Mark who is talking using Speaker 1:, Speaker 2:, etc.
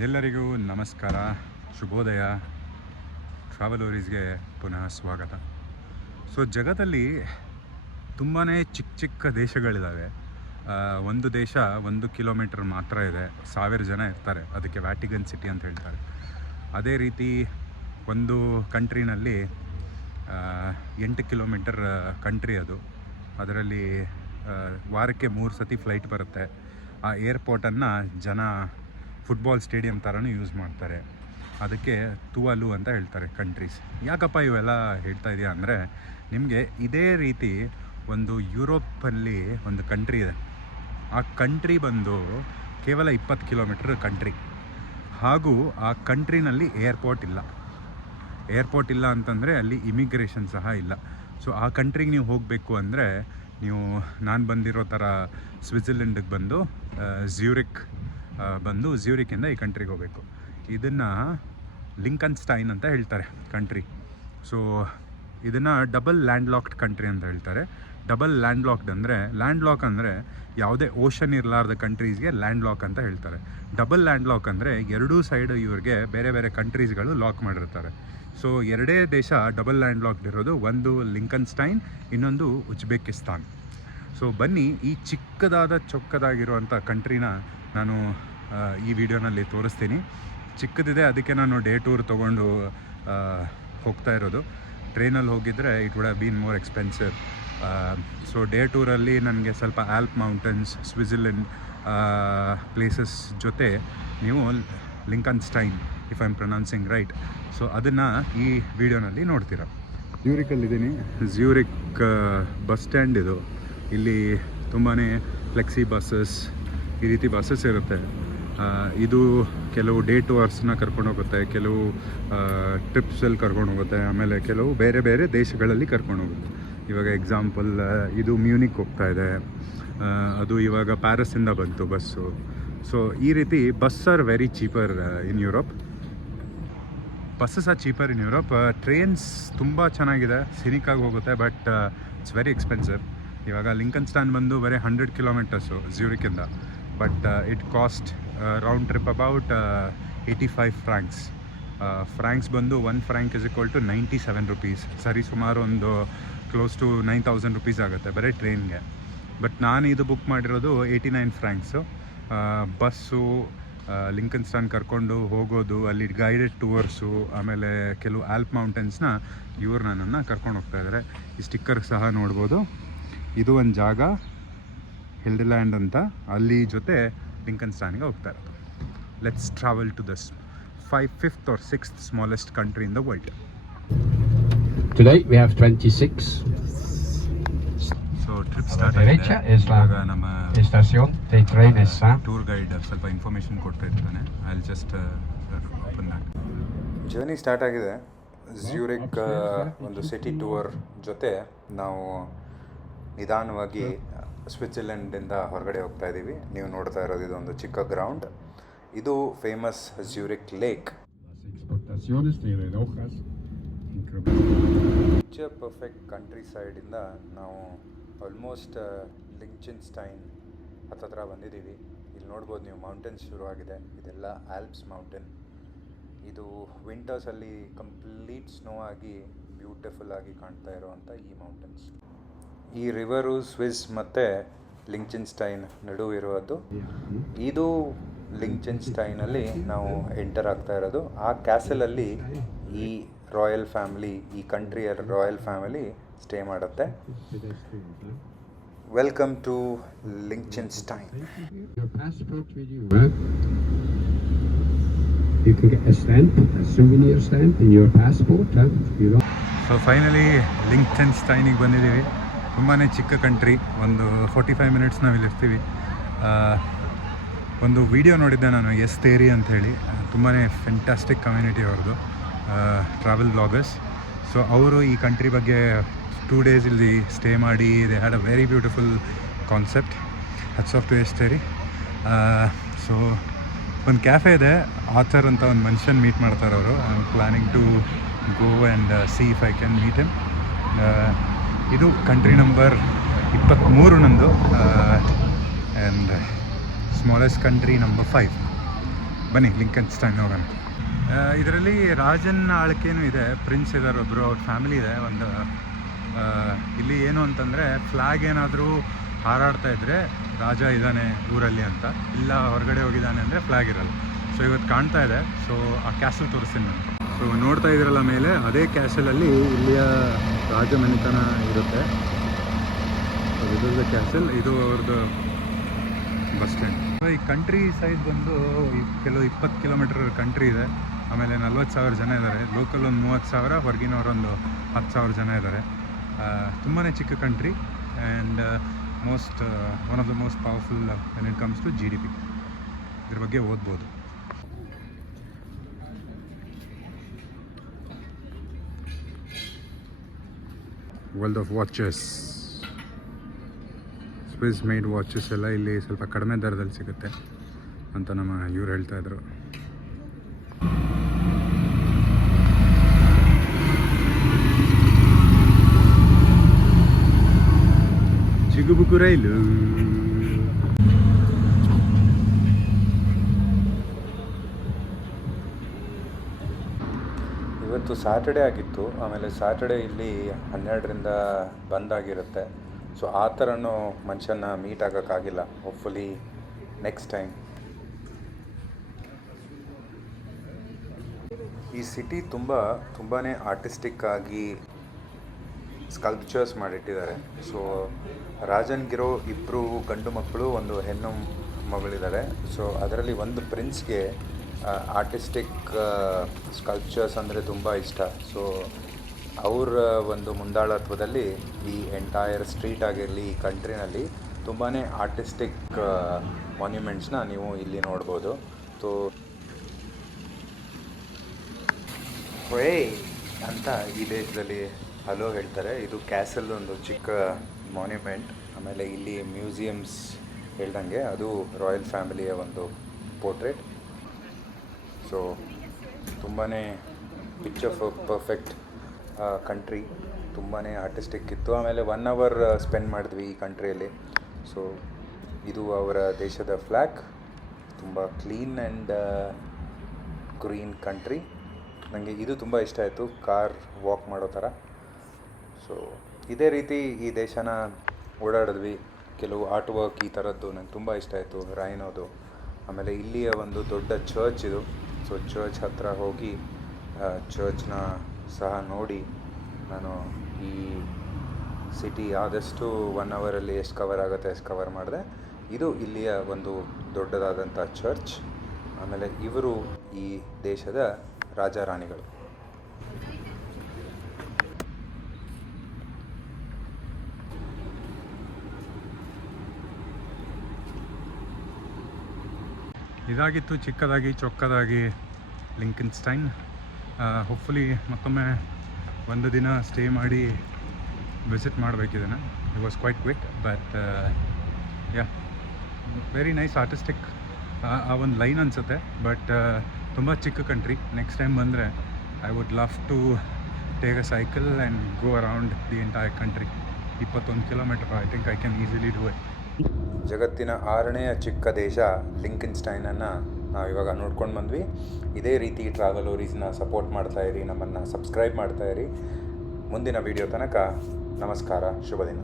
Speaker 1: ಎಲ್ಲರಿಗೂ ನಮಸ್ಕಾರ. ಶುಭೋದಯ. ಟ್ರಾವೆಲೋರೀಸ್ಗೆ ಪುನಃ ಸ್ವಾಗತ. ಸೊ, ಜಗತ್ತಲ್ಲಿ ತುಂಬಾ ಚಿಕ್ಕ ಚಿಕ್ಕ ದೇಶಗಳಿದ್ದಾವೆ ಒಂದು ದೇಶ ಒಂದು ಕಿಲೋಮೀಟರ್ ಮಾತ್ರ ಇದೆ. ಸಾವಿರ ಜನ ಇರ್ತಾರೆ. ಅದಕ್ಕೆ ವ್ಯಾಟಿಗನ್ ಸಿಟಿ ಅಂತ ಹೇಳ್ತಾರೆ. ಅದೇ ರೀತಿ ಒಂದು ಕಂಟ್ರಿನಲ್ಲಿ ಎಂಟು ಕಿಲೋಮೀಟರ್ ಕಂಟ್ರಿ ಅದು. ಅದರಲ್ಲಿ ವಾರಕ್ಕೆ ಮೂರು ಸತಿ ಫ್ಲೈಟ್ ಬರುತ್ತೆ. ಆ ಏರ್ಪೋರ್ಟನ್ನು ಜನ ಫುಟ್ಬಾಲ್ ಸ್ಟೇಡಿಯಂ ಥರನೂ ಯೂಸ್ ಮಾಡ್ತಾರೆ. ಅದಕ್ಕೆ ತುವಾಲು ಅಂತ ಹೇಳ್ತಾರೆ ಕಂಟ್ರೀಸ್ ಯಾಕಪ್ಪ ಇವೆಲ್ಲ ಹೇಳ್ತಾ ಇದೆಯಾ ಅಂದರೆ, ನಿಮಗೆ ಇದೇ ರೀತಿ ಒಂದು ಯುರೋಪಲ್ಲಿ ಒಂದು ಕಂಟ್ರಿ ಇದೆ. ಆ ಕಂಟ್ರಿ ಬಂದು ಕೇವಲ ಇಪ್ಪತ್ತು ಕಿಲೋಮೀಟ್ರ್ ಕಂಟ್ರಿ ಹಾಗೂ ಆ ಕಂಟ್ರಿನಲ್ಲಿ ಏರ್ಪೋರ್ಟ್ ಇಲ್ಲ. ಏರ್ಪೋರ್ಟ್ ಇಲ್ಲ ಅಂತಂದರೆ ಅಲ್ಲಿ ಇಮಿಗ್ರೇಷನ್ ಸಹ ಇಲ್ಲ. ಸೊ ಆ ಕಂಟ್ರಿಗೆ ನೀವು ಹೋಗಬೇಕು ಅಂದರೆ, ನೀವು ನಾನು ಬಂದಿರೋ ಥರ ಸ್ವಿಟ್ಜರ್ಲೆಂಡಿಗೆ ಬಂದು ಜ್ಯೂರಿಕ್ ಬಂದು ಝ್ಯೂರಿಕಿಂದ ಈ ಕಂಟ್ರಿಗೆ ಹೋಗಬೇಕು. ಇದನ್ನು ಲಿಂಕನ್ ಸ್ಟೈನ್ ಅಂತ ಹೇಳ್ತಾರೆ ಕಂಟ್ರಿ ಸೊ ಇದನ್ನು ಡಬಲ್ ಲ್ಯಾಂಡ್ ಲಾಕ್ಡ್ ಕಂಟ್ರಿ ಅಂತ ಹೇಳ್ತಾರೆ. ಡಬಲ್ ಲ್ಯಾಂಡ್ ಲಾಕ್ಡ್ ಅಂದರೆ ಲ್ಯಾಂಡ್ ಲಾಕ್ ಅಂದರೆ ಯಾವುದೇ ಓಷನ್ ಇರಲಾರ್ದ ಕಂಟ್ರೀಸ್ಗೆ ಲ್ಯಾಂಡ್ ಲಾಕ್ ಅಂತ ಹೇಳ್ತಾರೆ. ಡಬಲ್ ಲ್ಯಾಂಡ್ ಲಾಕ್ ಅಂದರೆ ಎರಡೂ ಸೈಡ್ ಇವ್ರಿಗೆ ಬೇರೆ ಬೇರೆ ಕಂಟ್ರೀಸ್ಗಳು ಲಾಕ್ ಮಾಡಿರ್ತಾರೆ. ಸೊ ಎರಡೇ ದೇಶ ಡಬಲ್ ಲ್ಯಾಂಡ್ ಲಾಕ್ಡ್ ಇರೋದು, ಒಂದು ಲಿಂಕನ್ ಸ್ಟೈನ್ ಇನ್ನೊಂದು ಉಜ್ಬೇಕಿಸ್ತಾನ್. ಸೊ ಬನ್ನಿ ಈ ಚಿಕ್ಕದಾದ ಚೊಕ್ಕದಾಗಿರುವಂಥ ಕಂಟ್ರಿನ ನಾನು ಈ ವಿಡಿಯೋನಲ್ಲಿ ತೋರಿಸ್ತೀನಿ. ಚಿಕ್ಕದಿದೆ ಅದಕ್ಕೆ ನಾನು ಡೇ ಟೂರ್ ತೊಗೊಂಡು ಹೋಗ್ತಾ ಇರೋದು. ಟ್ರೈನಲ್ಲಿ ಹೋಗಿದ್ದರೆ it would have been more expensive. So day ಟೂರಲ್ಲಿ ನನಗೆ ಸ್ವಲ್ಪ ಆಲ್ಪ್ ಮೌಂಟನ್ಸ್ ಸ್ವಿಟ್ಜರ್ಲೆಂಡ್ ಪ್ಲೇಸಸ್ ಜೊತೆ ನೀವು Liechtenstein if I am pronouncing right so ಅದನ್ನು ಈ ವಿಡಿಯೋನಲ್ಲಿ ನೋಡ್ತೀರಾ. ಜ್ಯೂರಿಕಲ್ಲಿದ್ದೀನಿ. ಜ್ಯೂರಿಕ್ ಬಸ್ ಸ್ಟ್ಯಾಂಡ್ ಇದು. ಇಲ್ಲಿ ತುಂಬಾ ಫ್ಲೆಕ್ಸಿ ಬಸ್ಸಸ್ ಈ ರೀತಿ ಬಸ್ಸಸ್ ಇರುತ್ತೆ. ಇದು ಕೆಲವು ಡೇ ಟೂರ್ಸ್ನ ಕರ್ಕೊಂಡು ಹೋಗುತ್ತೆ, ಕೆಲವು ಟ್ರಿಪ್ಸಲ್ಲಿ ಕರ್ಕೊಂಡು ಹೋಗುತ್ತೆ, ಆಮೇಲೆ ಕೆಲವು ಬೇರೆ ಬೇರೆ ದೇಶಗಳಲ್ಲಿ ಕರ್ಕೊಂಡು ಹೋಗುತ್ತೆ. ಇವಾಗ ಎಕ್ಸಾಂಪಲ್ ಇದು ಮ್ಯೂನಿಕ್ ಹೋಗ್ತಾ ಇದೆ. ಅದು ಇವಾಗ ಪ್ಯಾರಿಸ್ಸಿಂದ ಬಂತು ಬಸ್ಸು. ಸೊ ಈ ರೀತಿ bus are very cheaper in Europe buses are cheaper in Europe trains ತುಂಬ ಚೆನ್ನಾಗಿದೆ ಸಿನಿಕಾಗಿ ಹೋಗುತ್ತೆ ಬಟ್ ಇಟ್ಸ್ ವೆರಿ ಎಕ್ಸ್ಪೆನ್ಸಿವ್ ಇವಾಗ ಲಿಂಕನ್ ಸ್ಟ್ಯಾಂಡ್ ಬಂದು ಬರೀ ಹಂಡ್ರೆಡ್ ಕಿಲೋಮೀಟರ್ಸು ಜ್ಯೂರಿಕಿಂದ but it cost round trip about eighty five francs francs ಬಂದು one franc is equal to ninety seven rupees ಸರಿ, ಸುಮಾರು ಒಂದು close to nine thousand rupees ಆಗುತ್ತೆ ಬರೀ ಟ್ರೈನ್ಗೆ. ಬಟ್ ನಾನು ಇದು ಬುಕ್ ಮಾಡಿರೋದು eighty nine francs bus Liechtenstein ಕರ್ಕೊಂಡು ಹೋಗೋದು, ಅಲ್ಲಿ ಗೈಡೆಡ್ ಟೂರ್ಸು ಆಮೇಲೆ ಕೆಲವು ಆಲ್ಪ್ ಮೌಂಟೇನ್ಸ್ನ ಇವ್ರು ನನ್ನನ್ನು ಕರ್ಕೊಂಡು ಹೋಗ್ತಾ ಇದ್ದಾರೆ ಈ ಸ್ಟಿಕ್ಕರ್ ಸಹ ನೋಡ್ಬೋದು. ಇದು ಒಂದು ಜಾಗ. ಹಿಲ್ಡ್ಲ್ಯಾಂಡ್ ಅಂತ ಅಲ್ಲಿ ಜೊತೆ ಲಿಂಕನ್ ಸ್ಟ್ಯಾಂಡ್ಗೆ ಹೋಗ್ತಾ ಇರೋದು. Let's travel to this five fifth or sixth smallest country in the world
Speaker 2: Today we have 26.
Speaker 1: So trip
Speaker 2: A la
Speaker 1: start
Speaker 2: ಆಗಿದೆ es la
Speaker 1: ನಮ್ಮ
Speaker 2: estación de trenes.
Speaker 1: Tour guide ಸ್ವಲ್ಪ ಇನ್ಫಾರ್ಮೇಶನ್ ಕೊಡ್ತಾ ಇರ್ತಾನೆ. I just open journey start ಆಗಿದೆ. Zurich ಒಂದು city tour ಜೊತೆ ನಾವು ನಿಧಾನವಾಗಿ ಸ್ವಿಟ್ಜರ್ಲೆಂಡಿಂದ ಹೊರಗಡೆ ಹೋಗ್ತಾ ಇದ್ದೀವಿ ನೀವು ನೋಡ್ತಾ ಇರೋದು ಇದೊಂದು ಚಿಕ್ಕ ಗ್ರೌಂಡ್. ಇದು famous Zurich lake perfect country ಸೈಡಿಂದ ನಾವು ಆಲ್ಮೋಸ್ಟ್ ಲಿಂಚನ್ ಸ್ಟೈನ್ ಹತ್ತತ್ರ ಬಂದಿದ್ದೀವಿ. ಇಲ್ಲಿ ನೋಡ್ಬೋದು ನೀವು ಮೌಂಟೇನ್ಸ್ ಶುರುವಾಗಿದೆ ಇದೆಲ್ಲ ಆಲ್ಪ್ಸ್ ಮೌಂಟೇನ್ ಇದು ವಿಂಟರ್ಸಲ್ಲಿ ಕಂಪ್ಲೀಟ್ ಸ್ನೋ ಆಗಿ ಬ್ಯೂಟಿಫುಲ್ ಆಗಿ ಕಾಣ್ತಾ ಇರುವಂಥ ಈ ಮೌಂಟೇನ್ಸ್ ಈ ರಿವರು ಸ್ವಿಸ್ ಮತ್ತು ಲಿಂಕ್ಚಿನ್ಸ್ಟೈನ್ ಸ್ಟೈನ್ ನಡುವೆ ಇರೋದು ಇದು ಲಿಂಕ್ಚಿನ್ಸ್ಟೈನಲ್ಲಿ ನಾವು ಎಂಟರ್ ಆಗ್ತಾ ಇರೋದು ಆ ಕ್ಯಾಸಲಲ್ಲಿ ಈ ರಾಯಲ್ ಫ್ಯಾಮಿಲಿ ಈ ಕಂಟ್ರಿಯ ರಾಯಲ್ ಫ್ಯಾಮಿಲಿ ಸ್ಟೇ ಮಾಡುತ್ತೆ welcome to Liechtenstein stein
Speaker 2: Your passport with you. Huh? You can get a stamp, a souvenir stamp in your passport. Huh? You know.
Speaker 1: So finally ಲಿಂಕ್ಟನ್ ಸ್ಟೈನಿಗೆ ಬಂದಿದ್ದೀವಿ ತುಂಬಾ ಚಿಕ್ಕ ಕಂಟ್ರಿ ಒಂದು forty five minutes ನಾವು ಇಲ್ಲಿ ಇರ್ತೀವಿ ಒಂದು ವಿಡಿಯೋ ನೋಡಿದ್ದೆ ನಾನು ಎಸ್ ತೇರಿ ಅಂತ ಹೇಳಿ. ತುಂಬಾ ಫೆಂಟಾಸ್ಟಿಕ್ ಕಮ್ಯುನಿಟಿ ಅವ್ರದ್ದು ಟ್ರಾವೆಲ್ ಬ್ಲಾಗರ್ಸ್ ಸೊ ಅವರು ಈ ಕಂಟ್ರಿ ಬಗ್ಗೆ ಟೂ ಡೇಸ್ ಇಲ್ಲಿ ಸ್ಟೇ ಮಾಡಿ they had a very beautiful concept hats off to S Teri so ಒಂದು ಕ್ಯಾಫೆ ಇದೆ ಆಥರ್ ಅಂತ ಒಂದು ಮನುಷ್ಯನ ಮೀಟ್ ಮಾಡ್ತಾರೆ ಅವರು. I am planning to go and see if I can meet him ಇದು ಕಂಟ್ರಿ ನಂಬರ್ ಇಪ್ಪತ್ತ್ಮೂರು ನಂದು and smallest country number five ಬನ್ನಿ ಲಿಂಕನ್ ಸ್ಟ್ಯಾಂಡ್ ಹೋಗೋಣ ಇದರಲ್ಲಿ ರಾಜನ್ ಆಳ್ಕೆನೂ ಇದೆ ಪ್ರಿನ್ಸ್ ಇದ್ದಾರೆ ಒಬ್ಬರು ಅವ್ರ ಫ್ಯಾಮಿಲಿ ಇದೆ, ಒಂದು ಇಲ್ಲಿ ಏನು ಅಂತಂದರೆ ಫ್ಲ್ಯಾಗ್ ಏನಾದರೂ ಹಾರಾಡ್ತಾ ಇದ್ದರೆ ರಾಜ ಇದ್ದಾನೆ ಊರಲ್ಲಿ ಅಂತ, ಇಲ್ಲ ಹೊರಗಡೆ ಹೋಗಿದ್ದಾನೆ ಅಂದರೆ ಫ್ಲ್ಯಾಗ್ ಇರಲ್ಲ. ಸೊ ಇವತ್ತು ಕಾಣ್ತಾ ಇದೆ. ಸೊ ಆ ಕ್ಯಾಸಲ್ ತೋರಿಸ್ತೀನಿ ನಾನು. ಸೊ ನೋಡ್ತಾ ಇದ್ರಲ್ಲ ಮೇಲೆ, ಅದೇ ಕ್ಯಾಸಲಲ್ಲಿ ಇಲ್ಲಿಯ ರಾಜ ಮನೆತನ ಇರುತ್ತೆ ಇದು ಕ್ಯಾಸಲ್ ಇದು ಅವ್ರದ್ದು ಬಸ್ ಸ್ಟ್ಯಾಂಡ್ ಈ ಕಂಟ್ರಿ ಸೈಜ್ ಬಂದು ಕೆಲವು ಇಪ್ಪತ್ತು ಕಿಲೋಮೀಟರ್ ಕಂಟ್ರಿ ಇದೆ. ಆಮೇಲೆ ನಲ್ವತ್ತು ಸಾವಿರ ಜನ ಇದ್ದಾರೆ. ಲೋಕಲ್ ಒಂದು ಮೂವತ್ತು ಸಾವಿರ ಹೊರಗಿನವರೊಂದು ಹತ್ತು ಸಾವಿರ ಜನ ಇದ್ದಾರೆ. ತುಂಬಾ ಚಿಕ್ಕ country and most one of the most powerful it comes to G D P ಇದ್ರ ಬಗ್ಗೆ ಓದ್ಬೋದು. World of watches Swiss made watches ಎಲ್ಲ ಇಲ್ಲಿ ಸ್ವಲ್ಪ ಕಡಿಮೆ ದರದಲ್ಲಿ ಸಿಗುತ್ತೆ ಅಂತ ನಮ್ಮ ಇವ್ರು ಹೇಳ್ತಾ ಇದ್ರು. ಚಿಗುಬುಕು ರೈಲು. ಇವತ್ತು ಸ್ಯಾಟರ್ಡೇ ಆಗಿತ್ತು. ಆಮೇಲೆ ಸ್ಯಾಟರ್ಡೇ ಇಲ್ಲಿ ಹನ್ನೆರಡರಿಂದ ಬಂದಾಗಿರುತ್ತೆ ಸೊ ಆ ಥರನೂ ಮನುಷ್ಯನ ಮೀಟ್ ಆಗೋಕ್ಕಾಗಿಲ್ಲ. ಹೋಪ್ಫುಲಿ ನೆಕ್ಸ್ಟ್ ಟೈಮ್ ಈ ಸಿಟಿ ತುಂಬ ತುಂಬಾ ಆರ್ಟಿಸ್ಟಿಕ್ ಆಗಿ ಸ್ಕಲ್ಪ್ಚರ್ಸ್ ಮಾಡಿಟ್ಟಿದ್ದಾರೆ. ಸೊ ರಾಜನ್ಗಿರೋ ಇಬ್ಬರು ಗಂಡು ಮಕ್ಕಳು, ಒಂದು ಹೆಣ್ಣು ಮಗಳಿದ್ದಾರೆ. ಸೊ ಅದರಲ್ಲಿ ಒಂದು ಪ್ರಿನ್ಸ್ಗೆ ಆರ್ಟಿಸ್ಟಿಕ್ ಸ್ಕಲ್ಪ್ಚರ್ಸ್ ಅಂದರೆ ತುಂಬ ಇಷ್ಟ. ಸೊ ಅವರ, ಒಂದು ಮುಂದಾಳತ್ವದಲ್ಲಿ ಈ ಎಂಟೈರ್ ಸ್ಟ್ರೀಟ್ ಆಗಿರಲಿ, ಈ ಕಂಟ್ರಿನಲ್ಲಿ ತುಂಬಾ ಆರ್ಟಿಸ್ಟಿಕ್ ಮಾನ್ಯುಮೆಂಟ್ಸ್ನ ನೀವು ಇಲ್ಲಿ ನೋಡ್ಬೋದು. ಸೊ ಹೊಯ್ ಅಂತ ಈ ದೇಶದಲ್ಲಿ ಹಲೋ ಹೇಳ್ತಾರೆ. ಇದು ಕ್ಯಾಸಲ್ ಒಂದು ಚಿಕ್ಕ ಮಾನ್ಯುಮೆಂಟ್ ಆಮೇಲೆ ಇಲ್ಲಿ ಮ್ಯೂಸಿಯಮ್ಸ್ ಹೇಳ್ದಂಗೆ ಅದು ರಾಯಲ್ ಫ್ಯಾಮಿಲಿಯ ಒಂದು ಪೋರ್ಟ್ರೇಟ್ ಸೊ ತುಂಬಾ ಪಿಕ್ಚರ್ ಪರ್ಫೆಕ್ಟ್ ಕಂಟ್ರಿ ತುಂಬಾ ಆರ್ಟಿಸ್ಟಿಕ್ ಇತ್ತು. ಆಮೇಲೆ ಒನ್ ಅವರ್ ಸ್ಪೆಂಡ್ ಮಾಡಿದ್ವಿ ಈ ಕಂಟ್ರಿಯಲ್ಲಿ ಸೊ ಇದು ಅವರ ದೇಶದ ಫ್ಲ್ಯಾಗ್ ತುಂಬ ಕ್ಲೀನ್ ಆ್ಯಂಡ್ ಗ್ರೀನ್ ಕಂಟ್ರಿ ನನಗೆ ಇದು ತುಂಬ ಇಷ್ಟ ಆಯಿತು ಕಾರ್ ವಾಕ್ ಮಾಡೋ ಥರ. ಸೊ ಇದೇ ರೀತಿ ಈ ದೇಶನ ಓಡಾಡಿದ್ವಿ. ಕೆಲವು ಆರ್ಟ್ ವರ್ಕ್ ಈ ಥರದ್ದು ನನಗೆ ತುಂಬ ಇಷ್ಟ ಆಯಿತು ರಾಯ್ನೋದು ಆಮೇಲೆ ಇಲ್ಲಿಯ ಒಂದು ದೊಡ್ಡ ಚರ್ಚ್ ಇದು. ಸೊ ಚರ್ಚ್ ಹತ್ತಿರ ಹೋಗಿ ಚರ್ಚ್ನ ಸಹ ನೋಡಿ, ನಾನು ಈ ಸಿಟಿ ಆದಷ್ಟು ಒನ್ ಅವರಲ್ಲಿ ಎಷ್ಟು ಕವರ್ ಆಗುತ್ತೆ ಎಷ್ಟು ಕವರ್ ಮಾಡಿದೆ. ಇದು ಇಲ್ಲಿಯ ಒಂದು ದೊಡ್ಡದಾದಂಥ ಚರ್ಚ್ ಆಮೇಲೆ ಇವರು ಈ ದೇಶದ ರಾಜ ಇದಾಗಿತ್ತು, ಚಿಕ್ಕದಾಗಿ, ಚೊಕ್ಕದಾಗಿ, ಲಿಂಕನ್ಸ್ಟೈನ್. ಹೋಪ್ಫುಲಿ ಮತ್ತೊಮ್ಮೆ ಒಂದು ದಿನ ಸ್ಟೇ ಮಾಡಿ visit ಮಾಡಬೇಕಿದ್ದೇನೆ it was quite quick but yeah very nice artistic ಆ ಒಂದು ಲೈನ್ ಅನಿಸುತ್ತೆ. ಬಟ್ ತುಂಬ ಚಿಕ್ಕ ಕಂಟ್ರಿ ನೆಕ್ಸ್ಟ್ ಟೈಮ್ ಬಂದರೆ I would love to take a cycle and go around the entire country ಇಪ್ಪತ್ತೊಂದು kilometre I think I can easily do it ಜಗತ್ತಿನ ಆರನೆಯ ಚಿಕ್ಕ ದೇಶ ಲಿಂಕಿನ್ಸ್ಟೈನನ್ನು ನಾವು ಇವಾಗ ನೋಡ್ಕೊಂಡು ಬಂದ್ವಿ. ಇದೇ ರೀತಿ ಟ್ರಾವೆಲೋರೀಸ್ನ ಸಪೋರ್ಟ್ ಮಾಡ್ತಾ ಇರಿ, ನಮ್ಮನ್ನು ಸಬ್ಸ್ಕ್ರೈಬ್ ಮಾಡ್ತಾ ಇರಿ. ಮುಂದಿನ ವಿಡಿಯೋ ತನಕ ನಮಸ್ಕಾರ ಶುಭ ದಿನ